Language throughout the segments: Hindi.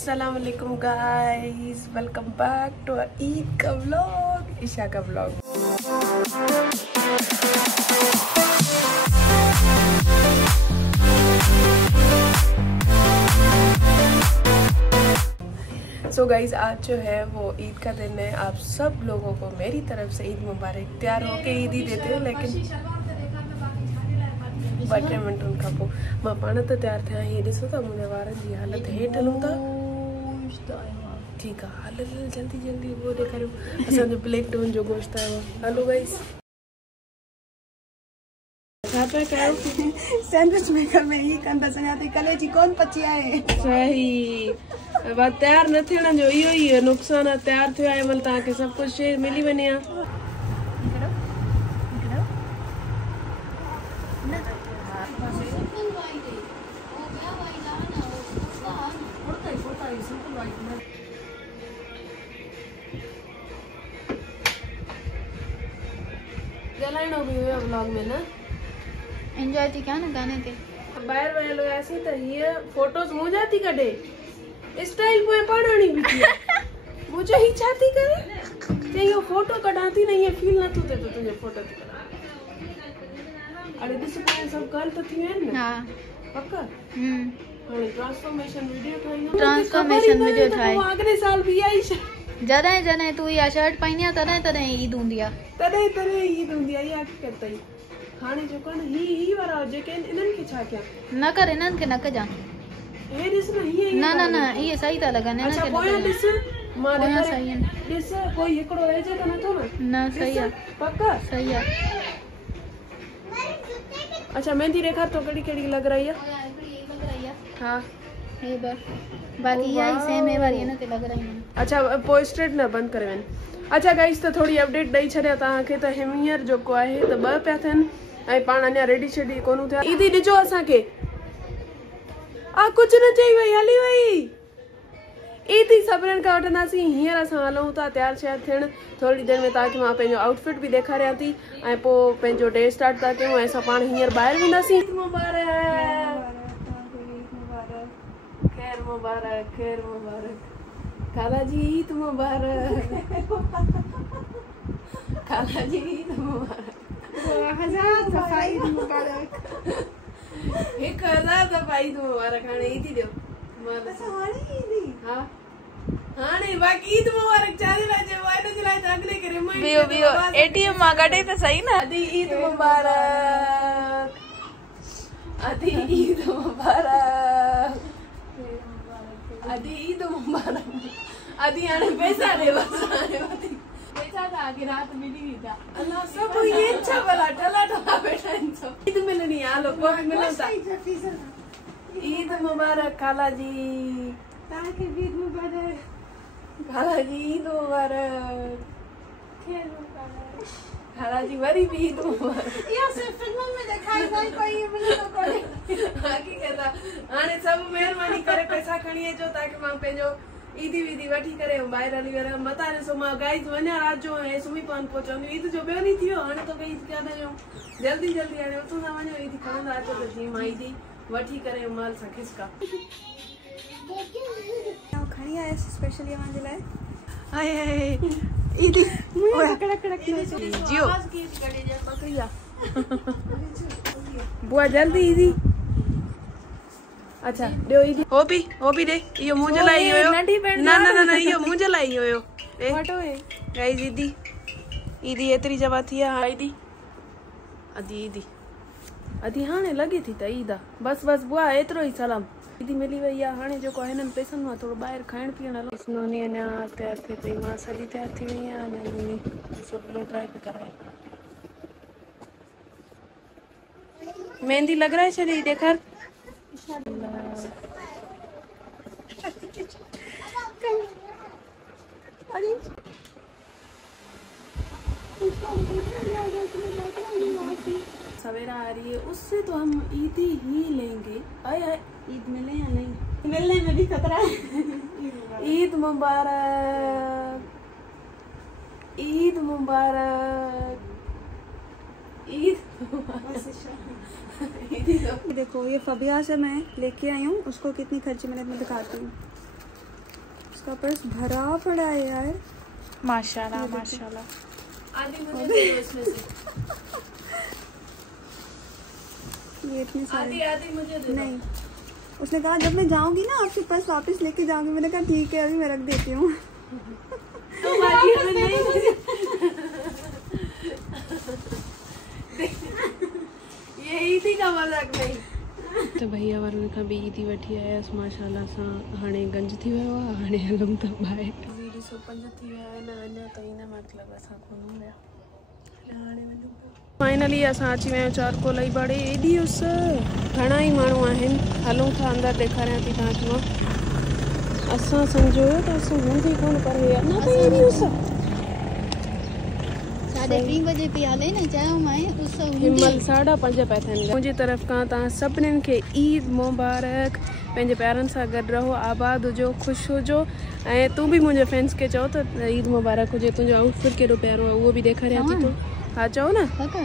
अस्सलाम वालेकुम guys, welcome back to Eid का व्लॉग, ईशा का व्लॉग। सो गाइस, आज जो है वो ईद का दिन है। आप सब लोगों को मेरी तरफ से ईद मुबारक। तैयार होके ईद ही देते हो, लेकिन ॿ 3 मिंट उन खां पोइ मां पाण त तैयार थियां। हीअ ॾिसो था मुंहिंजे वारनि जी हालत। हेठि हलूं था, ठीकु आहे, हल जल्दी जल्दी उहो ॾेखारियो। असांजो ब्लैक टोन जो गोश्त आयो आहे। हलो गाइस, छा पिया कयो? सैंडविच मेकर में ही कंदा सञा थी कलेजी कोन पची आहे। सही, तयार न थियण जो इहो ई नुक़सान आहे। तयार थियो आहे महिल तव्हांखे सभु कुझु शइ मिली वञे हा। ॻाल्हाइणो बि हुयो व्लॉग में न। एंजॉय थी कया न गाने ते। ॿाहिरि वियल हुयासीं त हीअ फोटोस मुंहिंजा थी कढे, स्टाइल पोइ पाणाणी बीठी आहे। मुंहिंजो ही छा थी करे चई इहो फोटो कढां थी न, ईअं फील नथो थिए त तुंहिंजो फोटो थी कढां। अरे ॾिस पाण सभु ॻाल्हि त थी विया न। हा पक्का। हाणे ट्रांसफॉर्मेशन वीडियो ठाहींदो। ट्रांसफॉर्मेशन वीडियो ठाहे अॻिले साल बि आई छा? जॾहिं जॾहिं तूं इहा शर्ट पाईंदी आहे तॾहिं तॾहिं ईद हूंदी आहे। तॾहिं तॾहिं ईद हूंदी आहे। इहा हक़ीक़त अथई। हाणे जेको न ही वारा जेके इन्हनि खे छा कयां? न कर, इन्हनि खे न कजां। हे ॾिस न, हीअ न इहे सही था लॻनि। अच्छा पोयां ॾिस, मां पोयां सही आहिनि। ॾिस कोई हिकिड़ो एजे त नथो न सही आहे, पक्का सही आहे। अच्छा मेहंदी ॾेखार तो कहिड़ी कहिड़ी लॻ रही आहे। हा हे बाकी इहा ई सेम है वारी न ते लॻ रही आहिनि। अच्छा पोइ स्ट्रेट न बंदि करे वञ। अच्छा गाइस, त थोरी अपडेट ॾेई छॾिया तव्हांखे त हींअर जेको आहे त 2 पिया थियनि ऐं पाण अञा रेडी शेडी कोन्ह थिया। ईदी ॾिजो असांखे। कुझु न चई वई, हली वई। ईदी सभिनीनि खां वठंदासीं। हींअर असां हलूं था तयार श्यार थियण। थोरी देरि में तव्हांखे मां पंहिंजो आउटफिट बि ॾेखारियां थी ऐं पोइ पंहिंजो डे स्टार्ट था कयूं ऐं असां पाण हींअर ॿाहिरि वेंदासीं। खैर मुबारक, खैर मुबारक। खाला जी ईद मुबारक। खाला जी ईद मुबारक। 1000 दफ़ा ईद मुबारक। 1000 दफ़ा ईद मुबारक। हाणे ईदी ॾियो। हा हाणे बाक़ी ईद मुबारक चाहे लाइ चयो आहे, हिन जे लाइ त अॻिले के रिमाइंड बियो बियो एटीएम मां कढे त सही न। अदी ईद मुबारक, अदी ईद मुबारक, अदी ईद मुबारक। अदी हाणे पैसा ॾे बस। हाणे पैसा त आगे रात मिली वई था। अल्लाह सब ये अच्छा भला ठला ठला बैठा इन सब। ईद मिलनी है। हालो कोई मिलो था। ईद मुबारक खाला जी। तव्हांखे बि ईद मुबारक। खाला जी ईद मुबारक। खैर मुबारक। खाला जी वरी भी ईद मुबारक। इहा सिर्फ फिल्मुनि में ॾेखारी वई, कोई मिलंदो कोन्हे। हक़ीक़त आहे। हाणे सभु महिरबानी करे पैसा खणी अचो ताकी मां पंहिंजो ईदी वीदी वठी करे ॿाहिरि हली वञा। मथां ॾिसो मां गाइस वञा राति जो ऐं सुम्ही पवनि पोइ चवंदी ईद जो ॿियो ॾींहुं थी वियो। हाणे तो ॿई क्या था कयूं, जल्दी जल्दी हाणे उथूं था वञो। ईदी खणंदा अचो त जीअं मां ईदी वठी करे माल सां खिसका खणी आयसि स्पेशली मुंहिंजे लाइ। हाय हाय ईदी कड़क कड़क जियो बकरिया बुआ जल्दी ईदी। अच्छा ॾियो ईदी। हो बि ॾे। इहो मुंहिंजे लाइ ई हुयो। न इहो मुंहिंजे लाइ ई हुयो। गाइस ईदी एतिरी जमा थी आहे। ईदी अदी हाणे लॻे थी त ईद आहे। बस बुआ एतिरो ई सलाम। ईदी मिली वई आहे। हाणे जेको हिननि पैसनि मां थोरो ॿाहिरि खाइण पीअण हलो। स्नोनी अञा तयार थिए पई। मां सॼी तयार थी वई आहियां। अञा सुबुह ट्राई पई कराए। मेहंदी लॻाए छॾी, ॾेखार। सवेरा आ रही है, उससे तो हम ईदी ही लेंगे। आए ईद मिले या नहीं, मिलने में भी खतरा है। ईद मुबारक, ईद मुबारक, ईद देखो ये फबिया से मैं लेके आई हूँ, उसको कितनी खर्ची मैंने दिखाती हूँ। उसका पर्स भरा पड़ा है यार। माशाल्लाह माशाल्लाह। आधी मुझे दे दो इसमें से। ये इतनी सारी आधी मुझे दे दो। नहीं, उसने कहा जब मैं जाऊंगी ना आपसे पर्स वापस लेके जाऊंगी। मैंने कहा ठीक है, अभी मैं रख देती हूँ। तो बाकी में नहीं ये ईदी का मजाक नहीं। तो भैया वारनि खां बि ईदी वठी आयसि माशाल्लाह सां। हाणे गंज थी वियो आहे, हाणे हलूं था ॿाहिरि। 205 थी विया आहिनि अञा ताईं न मतिलबु असां कोन विया। हाणे वञूं था। फाइनली असां अची विया आहियूं चारकोल ई बाड़े। एॾी उस, घणा ई माण्हू आहिनि। हलूं था अंदरि, ॾेखारियां थी तव्हांखे मां। असां सम्झो त असां हूंदी कोन, पर हे अञा ताईं एॾी उस। 3:30 बजे पे हले न चयो मैं उस हिमल 5:30 पिया थियनि। मुंहिंजी तरफ़ खां तव्हां सभिनीनि खे ईद मुबारक। पंहिंजे प्यारनि सां गॾु रहो, आबाद हुजो, ख़ुशि हुजो। ऐं तूं बि मुंहिंजे फैंस खे चओ त ईद मुबारक हुजे। तुंहिंजो आउटफिट केॾो प्यारो आहे, उहो बि ॾेखारियां थी तो। हा चओ न। पक्का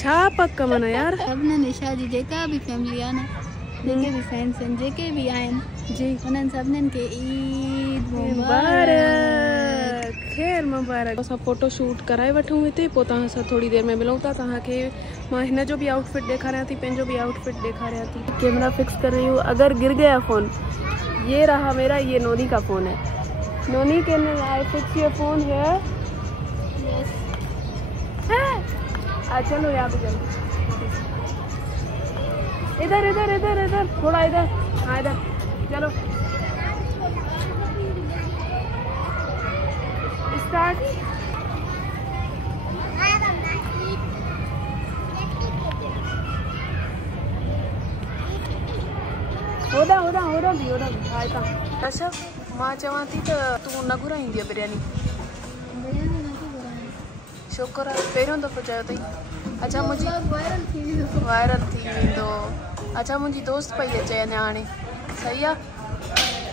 छा पक माना यार। सभिनी निशा जी जेका बि फैमिली आहे न, जेके बि फैंस आहिनि, जेके बि आहिनि जी, उन्हनि सभिनीनि खे ईद मुबारक, ख़ैर मुबारक। असां फोटो शूट कराए वठूं हिते, पोइ तव्हां सां थोरी देरि में मिलूं था। तव्हांखे मां हिन जो बि आउटफिट ॾेखारियां थी, पंहिंजो बि आउटफिट ॾेखारियां थी। कैमरा फिक्स कर रही हूँ। अगर गिर गया फ़ोन, ये रहा मेरा, ये नोनी का फ़ोन है। Noni can I fix your phone है? चलो यहाँ पे चलो। इधर इधर इधर इधर थोड़ा इधर। हाँ इधर चलो। स्टार्ट। होदा होदा होदा भी होदा भी। हाँ इतना। अच्छा मां चवां थी त तूं न घुराईंदी बिरयानी? शुक्र आहे, पहिरियों दफ़ो चयो अथई। अच्छा मुंहिंजी वायरल थी वेंदो। अच्छा मुंहिंजी दोस्त पई अचे अञा हाणे। सही आहे,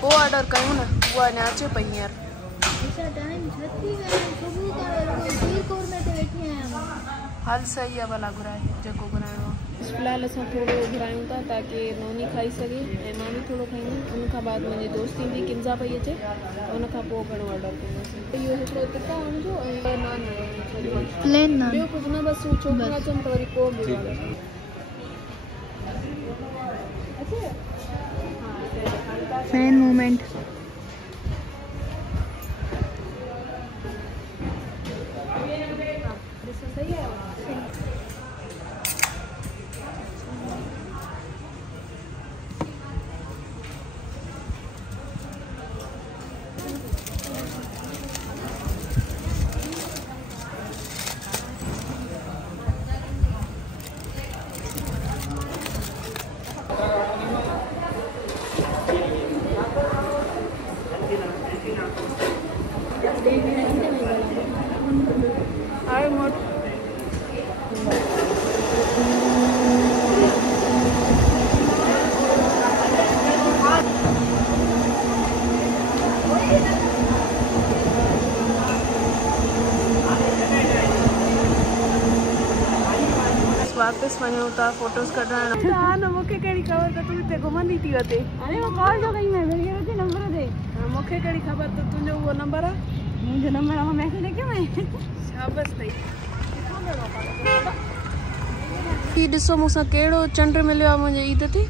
पोइ ऑडर कयूं न। उहा अञा अचे पई हींअर। हल सही आहे, भला घुराए जेको घुराइणो आहे। फ़िलहाल असां थोरो घुरायूं था ताकी नोनी खाई सघे ऐं मां बि थोरो खाईंदमि। उन खां बाद मुंहिंजी दोस्त ईंदी, किंज़ा पई अचे, उन खां पोइ घणो ऑडर कंदासीं। इहो हिकिड़ो टिका आणिजो ऐं नान प्लेन नान। ॿियो कुझु न, बसि छोकिरा अचनि त वरी पोइ बि ऑडर। Fan moment. सही है। वापस वञूं था फोटोस कढाइण। हा न, मूंखे कहिड़ी ख़बर त तूं हिते घुमंदी थी वते। अरे वो कॉल जो कहीं मैं भैया के नंबर दे। मूंखे कहिड़ी ख़बर त तुंहिंजो उहो नंबर आहे। मुझे नंबर है, मैसेज लेके मैं शाबाश अथई। ही ॾिसो मूंसां कहिड़ो चंड मिलियो आहे मुंहिंजे ईद ते।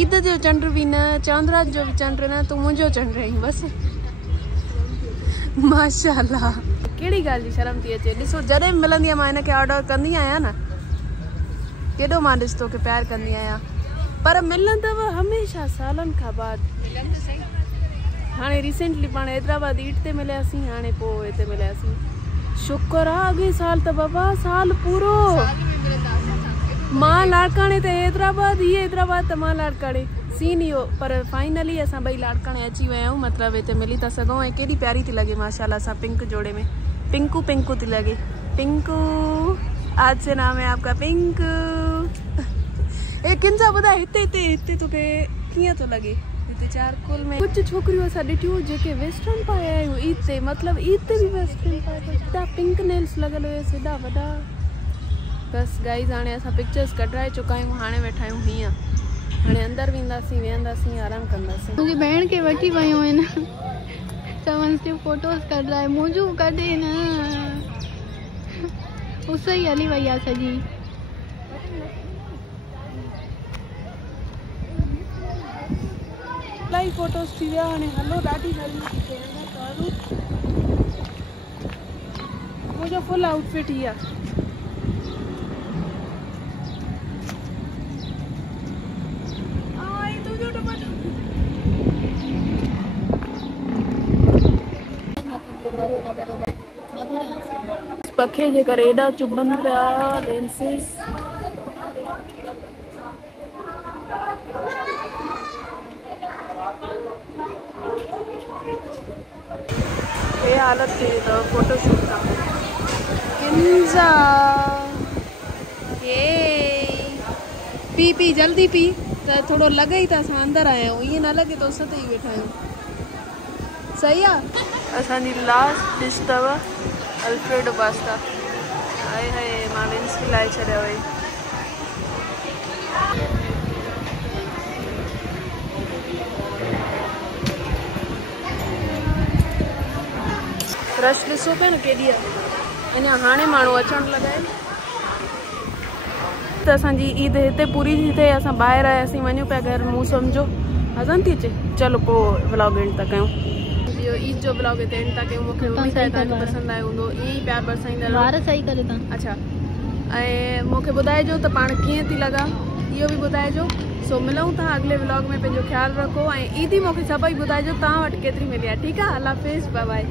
ईद जो चंड बि न, चांदरात जो बि चंड न, तूं मुंहिंजो चंड रही बसि। माशाल्लाह, कहिड़ी ॻाल्हि जी शर्म थी अचे। ॾिसो जॾहिं बि मिलंदी आहियां मां हिनखे ऑडर कंदी आहियां न। केॾो मां ॾिस तोखे प्यारु कंदी आहियां, पर मिलंदव हमेशह सालनि खां बाद। हाणे रिसेंटली पाण हैदराबाद ईद ते मिलियासीं, हाणे पोइ हिते मिलियासीं। शुक्र आहे, अॻे साल त बाबा साल पूरो मां लाड़काणे ते हैदराबाद, हीअ हैदराबाद त मां लाड़काणे सीन इहो। पर फाइनली असां ॿई लाड़काणे अची विया आहियूं, मतिलबु हिते मिली था सघूं। ऐं केॾी प्यारी थी लॻे माशाल्लाह सां, पिंक जोड़े में। पिंकू पिंकू थी लॻे। पिंकू, आज से नाम है आपका पिंकू। ए किंजा ॿुधाए, हिते हिते हिते तोखे कीअं थो लॻे? हिते चारकोल में कुझु छोकिरियूं असां ॾिठियूं जेके वेस्टर्न पाए आहियूं ईद ते, मतिलबु ईद ते बि वेस्टर्न पाए। हेॾा पिंक नेल्स लॻल हुयसि, हेॾा वॾा। बसि गाइस, हाणे असां पिक्चर्स कढाए चुका आहियूं, हाणे वेठा आहियूं हीअं। हाणे अंदरि वेंदासीं, वेहंदासीं, आराम कंदासीं। मुंहिंजी भेण खे वठी वियूं आहिनि, चवनि थियूं फोटोस कढाए, मुंहिंजो कढे न, उस ई हली वई आहे सॼी। इलाही फोटोस थी विया, हाणे हलो ॾाढी गर्मी थी थिए। मुंहिंजो फुल आउटफिट ही आहे। पखे जे करे एॾा चुभनि पिया लेंसिस। ये हालत थी तो फोटोशूट का किंजा ये पी जल्दी पी तो थोड़ो लगे ही था असां अंदर आया आहियूं, ये ना लगे तो उस ते ही वेठा आहियूं। सही आहे। असांजी लास्ट डिश अथव अल्फ्रेडो पास्ता। हाय हाय मां विंस खिलाए छॾिया वई। रश ॾिसो पिया न केॾी आहे, अञा हाणे माण्हू अचणु लॻा आहिनि। त असांजी ईद हिते पूरी थी थिए, असां ॿाहिरि आयासीं, वञूं पिया घर। मूं सम्झो हज़न थी अचे, चलो पोइ व्लॉग एंड था कयूं। इहो ईद जो व्लॉग हिते एंड था कयूं। मूंखे उमेद आहे तव्हांखे पसंदि आयो हूंदो, ईअं ई प्यार बरसाईंदा वार सही करे तव्हां। अच्छा, ऐं मूंखे ॿुधाइजो त पाण कीअं थी लॻा, इहो बि ॿुधाइजो। सो मिलूं था अॻिले व्लॉग में, पंहिंजो ख़्यालु रखो ऐं ईदी मूंखे सभई ॿुधाइजो तव्हां वटि केतिरी मिली आहे। ठीकु आहे, अल्लाह हाफ़िज़, बाय बाय।